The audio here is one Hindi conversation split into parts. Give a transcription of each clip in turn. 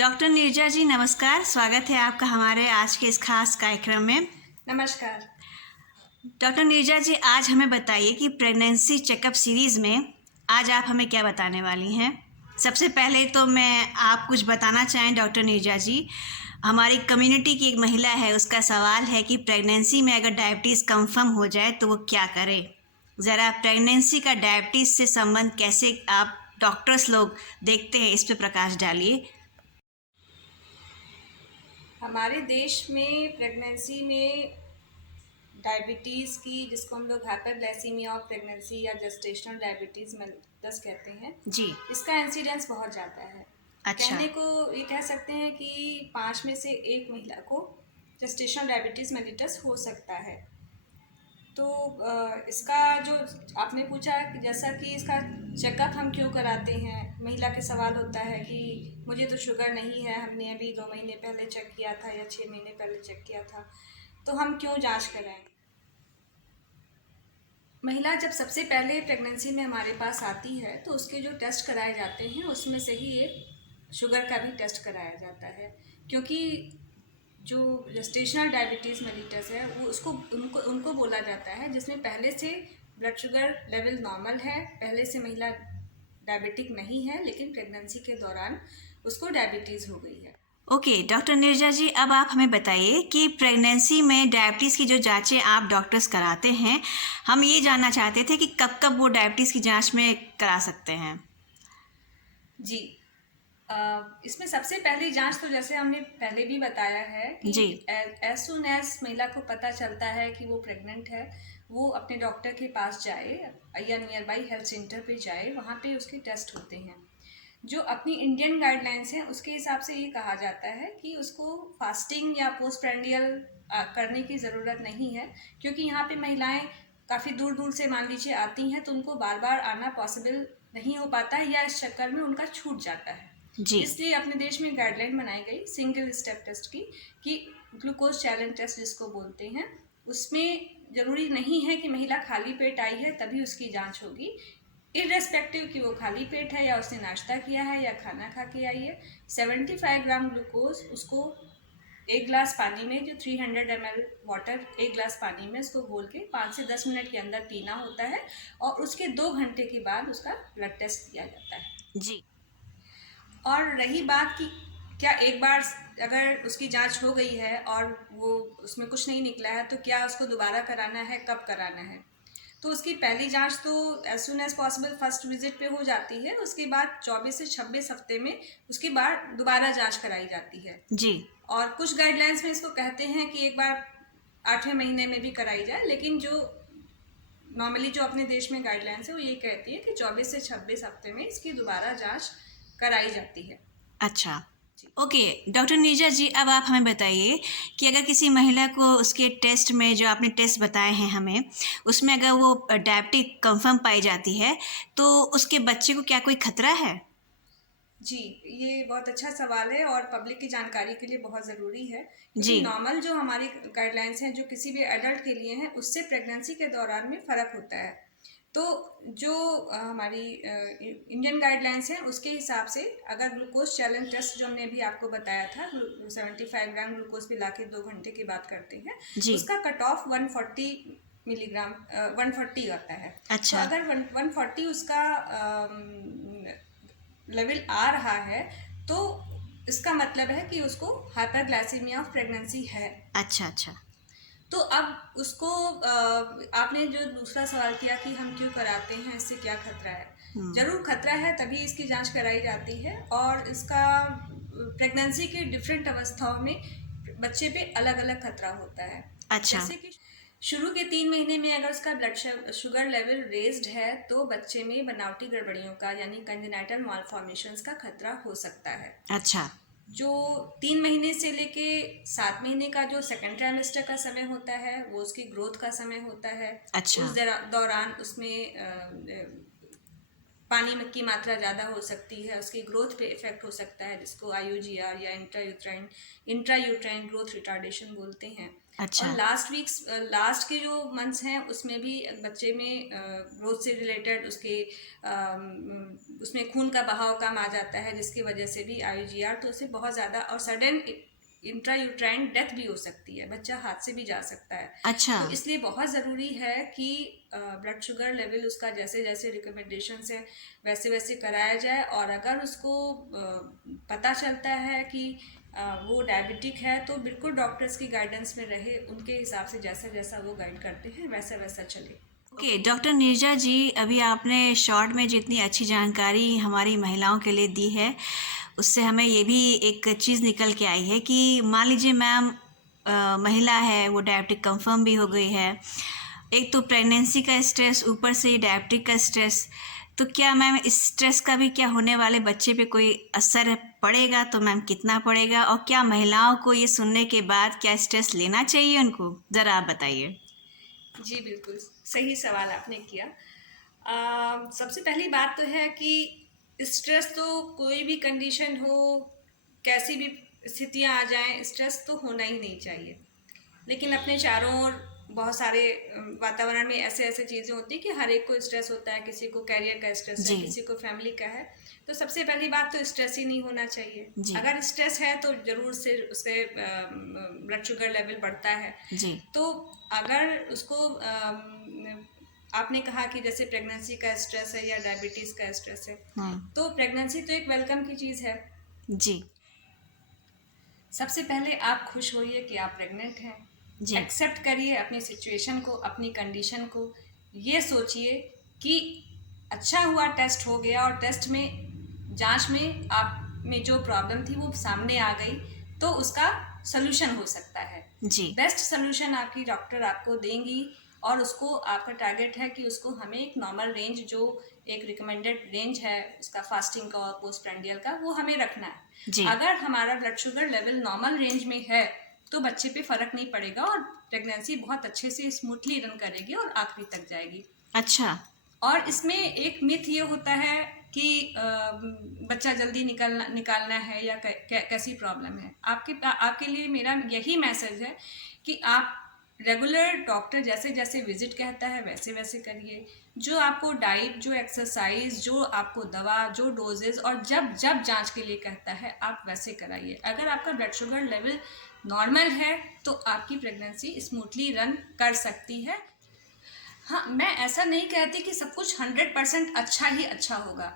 डॉक्टर नीरजा जी नमस्कार, स्वागत है आपका हमारे आज के इस खास कार्यक्रम में। नमस्कार। डॉक्टर नीरजा जी, आज हमें बताइए कि प्रेगनेंसी चेकअप सीरीज़ में आज आप हमें क्या बताने वाली हैं। सबसे पहले तो मैं आप कुछ बताना चाहें डॉक्टर नीरजा जी। हमारी कम्युनिटी की एक महिला है, उसका सवाल है कि प्रेगनेंसी में अगर डायबिटीज़ कंफर्म हो जाए तो वो क्या करे। ज़रा प्रेगनेंसी का डायबिटीज़ से संबंध कैसे आप डॉक्टर्स लोग देखते हैं, इस पर प्रकाश डालिए। हमारे देश में प्रेगनेंसी में डायबिटीज़ की, जिसको हम लोग हाइपरग्लाइसीमिया ऑफ प्रेगनेंसी या जेस्टेशनल डायबिटीज़ मेलिटस कहते हैं, जी। इसका इंसिडेंस बहुत ज़्यादा है। अच्छा। कहने को ये कह सकते हैं कि 5 में से 1 महिला को जेस्टेशनल डायबिटीज़ मेलिटस हो सकता है। तो इसका जो आपने पूछा कि जैसा कि इसका चेकअप हम क्यों कराते हैं, महिला के सवाल होता है कि मुझे तो शुगर नहीं है, हमने अभी 2 महीने पहले चेक किया था या 6 महीने पहले चेक किया था, तो हम क्यों जांच कराएं। महिला जब सबसे पहले प्रेगनेंसी में हमारे पास आती है तो उसके जो टेस्ट कराए जाते हैं उसमें से ही एक शुगर का भी टेस्ट कराया जाता है, क्योंकि जो जेस्टेशनल डायबिटीज़ मेलिटस है वो उनको बोला जाता है जिसमें पहले से ब्लड शुगर लेवल नॉर्मल है, पहले से महिला डायबिटिक नहीं है, लेकिन प्रेगनेंसी के दौरान उसको डायबिटीज़ हो गई है। ओके डॉक्टर नीरजा जी, अब आप हमें बताइए कि प्रेगनेंसी में डायबिटीज़ की जो जांचें आप डॉक्टर्स कराते हैं, हम ये जानना चाहते थे कि कब कब वो डायबिटीज़ की जांच में करा सकते हैं। जी, इसमें सबसे पहली जांच तो जैसे हमने पहले भी बताया है कि जी। एज सुन एज महिला को पता चलता है कि वो प्रेग्नेंट है, वो अपने डॉक्टर के पास जाए या नियर बाई हेल्थ सेंटर पे जाए, वहाँ पे उसके टेस्ट होते हैं। जो अपनी इंडियन गाइडलाइंस हैं उसके हिसाब से ये कहा जाता है कि उसको फास्टिंग या पोस्ट प्रेंडियल करने की ज़रूरत नहीं है, क्योंकि यहाँ पे महिलाएं काफ़ी दूर दूर से मान लीजिए आती हैं, तो उनको बार बार आना पॉसिबल नहीं हो पाता है या इस चक्कर में उनका छूट जाता है। जी। इसलिए अपने देश में गाइडलाइन बनाई गई सिंगल स्टेप टेस्ट की, कि ग्लूकोज चैलेंज टेस्ट जिसको बोलते हैं, उसमें ज़रूरी नहीं है कि महिला खाली पेट आई है तभी उसकी जांच होगी। इर्रेस्पेक्टिव कि वो खाली पेट है या उसने नाश्ता किया है या खाना खा के आई है, 75 ग्राम ग्लूकोज उसको 1 गिलास पानी में, जो 300 ml वाटर 1 गिलास पानी में उसको घोल के 5 से 10 मिनट के अंदर पीना होता है, और उसके 2 घंटे के बाद उसका ब्लड टेस्ट किया जाता है। जी। और रही बात कि क्या एक बार अगर उसकी जांच हो गई है और वो उसमें कुछ नहीं निकला है तो क्या उसको दोबारा कराना है, कब कराना है, तो उसकी पहली जांच तो as soon as possible first visit पे हो जाती है। उसके बाद 24 से 26 हफ्ते में उसकी बार दोबारा जांच कराई जाती है। जी। और कुछ गाइडलाइंस में इसको कहते हैं कि एक बार 8वें महीने में भी कराई जाए, लेकिन जो नॉर्मली जो अपने देश में गाइडलाइंस है वो ये कहती है कि 24 से 26 हफ्ते में इसकी दोबारा जांच कराई जाती है। अच्छा। ओके डॉक्टर नीरजा जी, अब आप हमें बताइए कि अगर किसी महिला को उसके टेस्ट में जो आपने टेस्ट बताए हैं हमें, उसमें अगर वो डायबिटिक कंफर्म पाई जाती है तो उसके बच्चे को क्या कोई खतरा है। जी, ये बहुत अच्छा सवाल है और पब्लिक की जानकारी के लिए बहुत ज़रूरी है, जी। क्योंकि नॉर्मल जो हमारी गाइडलाइंस हैं जो किसी भी एडल्ट के लिए हैं उससे प्रेगनेंसी के दौरान में फ़र्क होता है। तो जो हमारी इंडियन गाइडलाइंस हैं उसके हिसाब से अगर ग्लूकोज चैलेंज टेस्ट जो हमने अभी आपको बताया था, 75 ग्राम ग्लूकोज पिला के 2 घंटे के बाद करते हैं, जी। उसका कट ऑफ 140 मिलीग्राम 140 आता है। तो अच्छा। अगर 140 उसका लेवल आ रहा है तो इसका मतलब है कि उसको हाइपरग्लाइसीमिया ऑफ प्रेगनेंसी है। अच्छा। अच्छा। तो अब उसको आपने जो दूसरा सवाल किया कि हम क्यों कराते हैं, इससे क्या खतरा है। जरूर खतरा है, तभी इसकी जांच कराई जाती है, और इसका प्रेगनेंसी के डिफरेंट अवस्थाओं में बच्चे पे अलग अलग खतरा होता है। अच्छा। जैसे कि शुरू के 3 महीने में अगर उसका ब्लड शुगर लेवल रेज्ड है तो बच्चे में बनावटी गड़बड़ियों का यानी कंजेनाइटल मालफॉर्मेशंस का खतरा हो सकता है। अच्छा। जो 3 महीने से लेके 7 महीने का जो सेकेंड ट्राइमेस्टर का समय होता है वो उसकी ग्रोथ का समय होता है। अच्छा। उस दौरान उसमें पानी में की मात्रा ज़्यादा हो सकती है, उसकी ग्रोथ पे इफेक्ट हो सकता है, जिसको IUGR या इंट्रा यूट्राइन ग्रोथ रिटार्डेशन बोलते हैं। अच्छा। और लास्ट के जो मंथ्स हैं उसमें भी बच्चे में ग्रोथ से रिलेटेड उसमें खून का बहाव कम आ जाता है, जिसकी वजह से भी IUGR, तो उससे बहुत ज़्यादा और सडन इंट्रा यूट्राइन डेथ भी हो सकती है, बच्चा हाथ से भी जा सकता है। अच्छा। तो इसलिए बहुत ज़रूरी है कि ब्लड शुगर लेवल उसका जैसे जैसे रिकमेंडेशंस है वैसे वैसे कराया जाए, और अगर उसको पता चलता है कि वो डायबिटिक है तो बिल्कुल डॉक्टर्स की गाइडेंस में रहे, उनके हिसाब से जैसा जैसा वो गाइड करते हैं वैसा वैसा चले। ओके डॉक्टर नीरजा जी, अभी आपने शॉर्ट में जितनी अच्छी जानकारी हमारी महिलाओं के लिए दी है, उससे हमें ये भी एक चीज़ निकल के आई है कि मान लीजिए मैम महिला है, वो डायबिटिक कंफर्म भी हो गई है, एक तो प्रेगनेंसी का स्ट्रेस, ऊपर से डायबिटिक का स्ट्रेस, तो क्या मैम इस स्ट्रेस का भी क्या होने वाले बच्चे पे कोई असर पड़ेगा? तो मैम कितना पड़ेगा, और क्या महिलाओं को ये सुनने के बाद क्या स्ट्रेस लेना चाहिए उनको? ज़रा आप बताइए। जी बिल्कुल, सही सवाल आपने किया। सबसे पहली बात तो है कि स्ट्रेस तो कोई भी कंडीशन हो, कैसी भी स्थितियां आ जाएं, स्ट्रेस तो होना ही नहीं चाहिए। लेकिन अपने चारों ओर बहुत सारे वातावरण में ऐसे ऐसे चीज़ें होती हैं कि हर एक को स्ट्रेस होता है, किसी को कैरियर का स्ट्रेस है, जी। किसी को फैमिली का है। तो सबसे पहली बात तो स्ट्रेस ही नहीं होना चाहिए। जी। अगर स्ट्रेस है तो ज़रूर से उससे ब्लड शुगर लेवल बढ़ता है। जी। तो अगर उसको आपने कहा कि जैसे प्रेगनेंसी का स्ट्रेस है या डायबिटीज़ का स्ट्रेस है, तो प्रेगनेंसी तो एक वेलकम की चीज़ है। जी। सबसे पहले आप खुश होइए कि आप प्रेग्नेंट हैं, जी। एक्सेप्ट करिए अपनी सिचुएशन को, अपनी कंडीशन को। ये सोचिए कि अच्छा हुआ टेस्ट हो गया और टेस्ट में जांच में आप में जो प्रॉब्लम थी वो सामने आ गई, तो उसका सलूशन हो सकता है। जी। बेस्ट सलूशन आपकी डॉक्टर आपको देंगी, और उसको आपका टारगेट है कि उसको हमें एक नॉर्मल रेंज, जो एक रिकमेंडेड रेंज है उसका फास्टिंग का और पोस्ट प्रेंडियल का, वो हमें रखना है। जी। अगर हमारा blood sugar level normal range में है तो बच्चे पे फर्क नहीं पड़ेगा और प्रेगनेंसी बहुत अच्छे से स्मूथली रन करेगी और आखिरी तक जाएगी। अच्छा। और इसमें एक मिथ ये होता है कि बच्चा जल्दी निकालना है या कैसी प्रॉब्लम है। आपके लिए मेरा यही मैसेज है कि आप रेगुलर डॉक्टर जैसे जैसे विजिट कहता है वैसे वैसे करिए। जो आपको डाइट, जो एक्सरसाइज, जो आपको दवा, जो डोजेज और जब जब जांच के लिए कहता है आप वैसे कराइए। अगर आपका ब्लड शुगर लेवल नॉर्मल है तो आपकी प्रेगनेंसी स्मूथली रन कर सकती है। हाँ, मैं ऐसा नहीं कहती कि सब कुछ 100% अच्छा ही अच्छा होगा।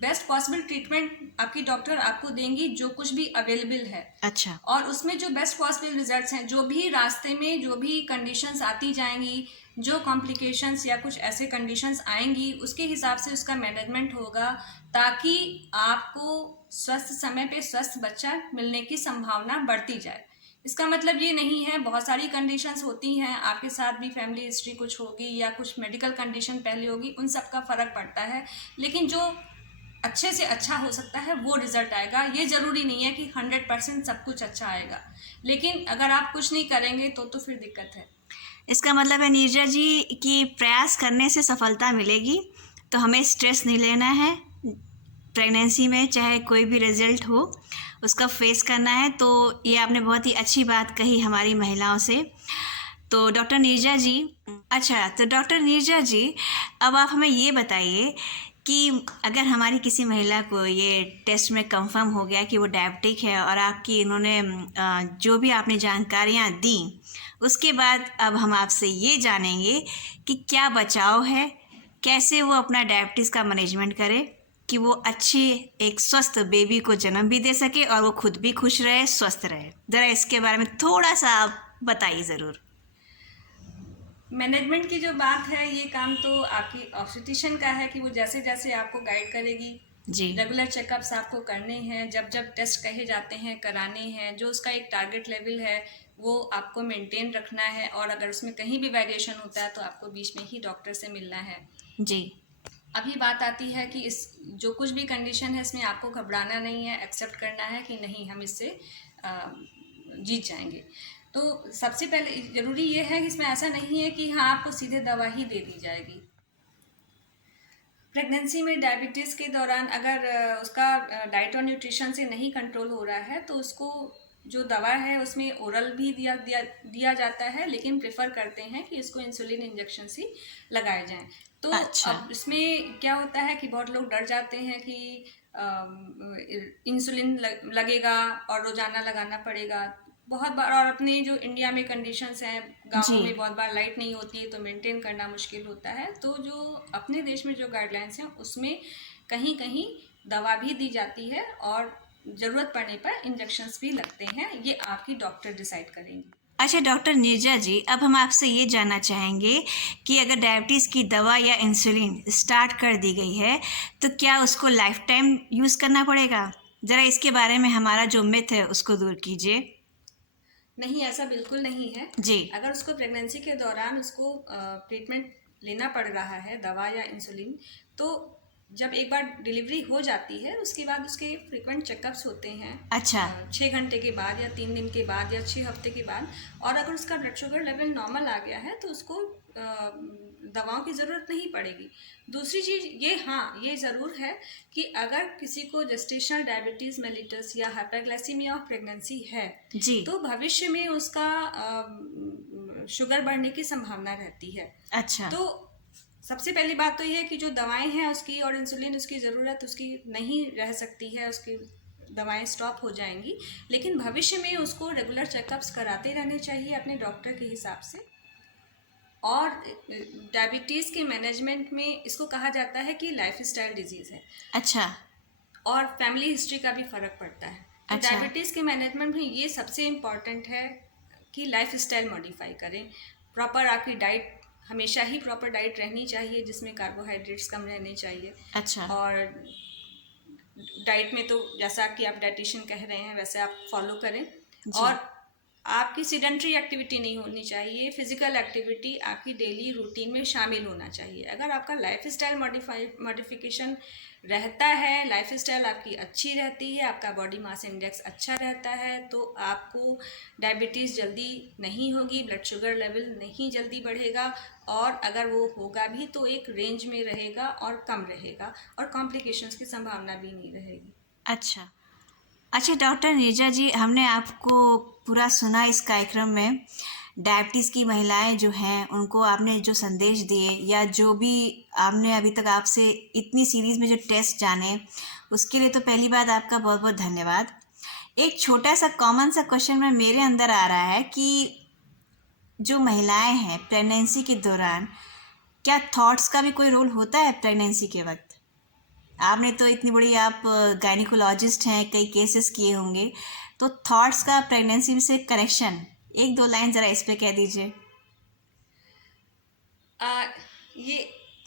बेस्ट पॉसिबल ट्रीटमेंट आपकी डॉक्टर आपको देंगी जो कुछ भी अवेलेबल है। अच्छा। और उसमें जो बेस्ट पॉसिबल रिजल्ट्स हैं, जो भी रास्ते में जो भी कंडीशंस आती जाएंगी, जो कॉम्प्लिकेशंस या कुछ ऐसे कंडीशंस आएंगी, उसके हिसाब से उसका मैनेजमेंट होगा, ताकि आपको स्वस्थ समय पे स्वस्थ बच्चा मिलने की संभावना बढ़ती जाए। इसका मतलब ये नहीं है, बहुत सारी कंडीशंस होती हैं, आपके साथ भी फैमिली हिस्ट्री कुछ होगी या कुछ मेडिकल कंडीशन पहले होगी, उन सब का फ़र्क पड़ता है। लेकिन जो अच्छे से अच्छा हो सकता है वो रिजल्ट आएगा। ये ज़रूरी नहीं है कि 100% सब कुछ अच्छा आएगा, लेकिन अगर आप कुछ नहीं करेंगे तो फिर दिक्कत है। इसका मतलब है नीरजा जी कि प्रयास करने से सफलता मिलेगी, तो हमें स्ट्रेस नहीं लेना है। प्रेगनेंसी में चाहे कोई भी रिजल्ट हो उसका फेस करना है। तो ये आपने बहुत ही अच्छी बात कही हमारी महिलाओं से। तो डॉक्टर नीरजा जी, अच्छा तो डॉक्टर नीरजा जी, अब आप हमें ये बताइए कि अगर हमारी किसी महिला को ये टेस्ट में कंफर्म हो गया कि वो डायबिटिक है, और आपकी इन्होंने जो भी आपने जानकारियाँ दी, उसके बाद अब हम आपसे ये जानेंगे कि क्या बचाव है, कैसे वो अपना डायबिटीज़ का मैनेजमेंट करे कि वो अच्छी एक स्वस्थ बेबी को जन्म भी दे सके और वो खुद भी खुश रहे, स्वस्थ रहे। ज़रा इसके बारे में थोड़ा सा आप बताइए ज़रूर। मैनेजमेंट की जो बात है, ये काम तो आपकी ऑब्स्टेट्रिशियन का है कि वो जैसे जैसे आपको गाइड करेगी। जी। रेगुलर चेकअप्स आपको करने हैं, जब जब टेस्ट कहे जाते हैं कराने हैं, जो उसका एक टारगेट लेवल है वो आपको मेंटेन रखना है, और अगर उसमें कहीं भी वेरिएशन होता है तो आपको बीच में ही डॉक्टर से मिलना है। जी। अभी बात आती है कि इस जो कुछ भी कंडीशन है इसमें आपको घबराना नहीं है, एक्सेप्ट करना है कि नहीं हम इससे जीत जाएंगे। तो सबसे पहले ज़रूरी ये है कि इसमें ऐसा नहीं है कि हाँ आपको सीधे दवा ही दे दी जाएगी। प्रेगनेंसी में डायबिटीज़ के दौरान अगर उसका डाइट और न्यूट्रिशन से नहीं कंट्रोल हो रहा है तो उसको जो दवा है उसमें ओरल भी दिया जाता है, लेकिन प्रेफर करते हैं कि इसको इंसुलिन इंजेक्शन ही लगाए जाएं। तो अच्छा। अब इसमें क्या होता है कि बहुत लोग डर जाते हैं कि इंसुलिन लगेगा और रोजाना लगाना पड़ेगा बहुत बार। और अपने जो इंडिया में कंडीशंस हैं, गाँव में बहुत बार लाइट नहीं होती है तो मेंटेन करना मुश्किल होता है। तो जो अपने देश में जो गाइडलाइंस हैं उसमें कहीं कहीं दवा भी दी जाती है और ज़रूरत पड़ने पर इंजेक्शंस भी लगते हैं। ये आपकी डॉक्टर डिसाइड करेंगे। अच्छा डॉक्टर नीरजा जी, अब हम आपसे ये जानना चाहेंगे कि अगर डायबिटीज़ की दवा या इंसुलिन स्टार्ट कर दी गई है तो क्या उसको लाइफ टाइम यूज़ करना पड़ेगा? ज़रा इसके बारे में हमारा जो मिथ है उसको दूर कीजिए। नहीं, ऐसा बिल्कुल नहीं है जी। अगर उसको प्रेगनेंसी के दौरान उसको ट्रीटमेंट लेना पड़ रहा है, दवा या इंसुलिन, तो जब एक बार डिलीवरी हो जाती है उसके बाद उसके फ्रीक्वेंट चेकअप्स होते हैं। अच्छा। 6 घंटे के बाद या 3 दिन के बाद या 6 हफ्ते के बाद। और अगर उसका ब्लड शुगर लेवल नॉर्मल आ गया है तो उसको दवाओं की ज़रूरत नहीं पड़ेगी। दूसरी चीज़ ये ज़रूर है कि अगर किसी को जेस्टेशनल डायबिटीज़ मेलिटस या हाइपरग्लाइसीमिया ऑफ प्रेगनेंसी है जी। तो भविष्य में उसका शुगर बढ़ने की संभावना रहती है। अच्छा। तो सबसे पहली बात तो ये है कि जो दवाएं हैं उसकी और इंसुलिन उसकी ज़रूरत उसकी नहीं रह सकती है, उसकी दवाएं स्टॉप हो जाएंगी। लेकिन भविष्य में उसको रेगुलर चेकअप्स कराते रहने चाहिए अपने डॉक्टर के हिसाब से। और डायबिटीज़ के मैनेजमेंट में इसको कहा जाता है कि लाइफस्टाइल डिजीज़ है। अच्छा। और फैमिली हिस्ट्री का भी फ़र्क पड़ता है। तो अच्छा। डायबिटीज़ के मैनेजमेंट में ये सबसे इम्पॉर्टेंट है कि लाइफस्टाइल मॉडिफाई करें। प्रॉपर आपकी डाइट, हमेशा ही प्रॉपर डाइट रहनी चाहिए जिसमें कार्बोहाइड्रेट्स कम रहने चाहिए। अच्छा। और डाइट में तो जैसा कि आप डाइटिशियन कह रहे हैं वैसे आप फॉलो करें। और आपकी सीडेंट्री एक्टिविटी नहीं होनी चाहिए, फिजिकल एक्टिविटी आपकी डेली रूटीन में शामिल होना चाहिए। अगर आपका लाइफस्टाइल मॉडिफिकेशन रहता है, लाइफस्टाइल आपकी अच्छी रहती है, आपका बॉडी मास इंडेक्स अच्छा रहता है, तो आपको डायबिटीज़ जल्दी नहीं होगी, ब्लड शुगर लेवल नहीं जल्दी बढ़ेगा। और अगर वो होगा भी तो एक रेंज में रहेगा और कम रहेगा और कॉम्प्लिकेशंस की संभावना भी नहीं रहेगी। अच्छा। अच्छा डॉक्टर नीरजा जी, हमने आपको पूरा सुना इस कार्यक्रम में। डायबिटीज़ की महिलाएं जो हैं उनको आपने जो संदेश दिए या जो भी आपने अभी तक आपसे इतनी सीरीज़ में जो टेस्ट जाने, उसके लिए तो पहली बात आपका बहुत बहुत धन्यवाद। एक छोटा सा कॉमन सा क्वेश्चन में मेरे अंदर आ रहा है कि जो महिलाएं हैं प्रेगनेंसी के दौरान, क्या थॉट्स का भी कोई रोल होता है प्रेगनेंसी के वक्त? आपने तो इतनी बड़ी आप गायनिकोलॉजिस्ट हैं, कई केसेस किए होंगे, तो थॉट्स का प्रेगनेंसी से कनेक्शन, एक दो लाइन ज़रा इस पे कह दीजिए। ये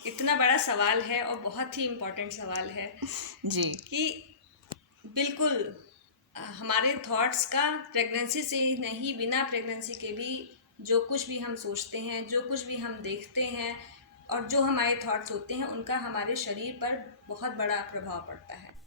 इतना बड़ा सवाल है और बहुत ही इम्पोर्टेंट सवाल है जी। कि बिल्कुल हमारे थॉट्स का प्रेगनेंसी से ही नहीं, बिना प्रेगनेंसी के भी जो कुछ भी हम सोचते हैं, जो कुछ भी हम देखते हैं और जो हमारे थॉट्स होते हैं उनका हमारे शरीर पर बहुत बड़ा प्रभाव पड़ता है।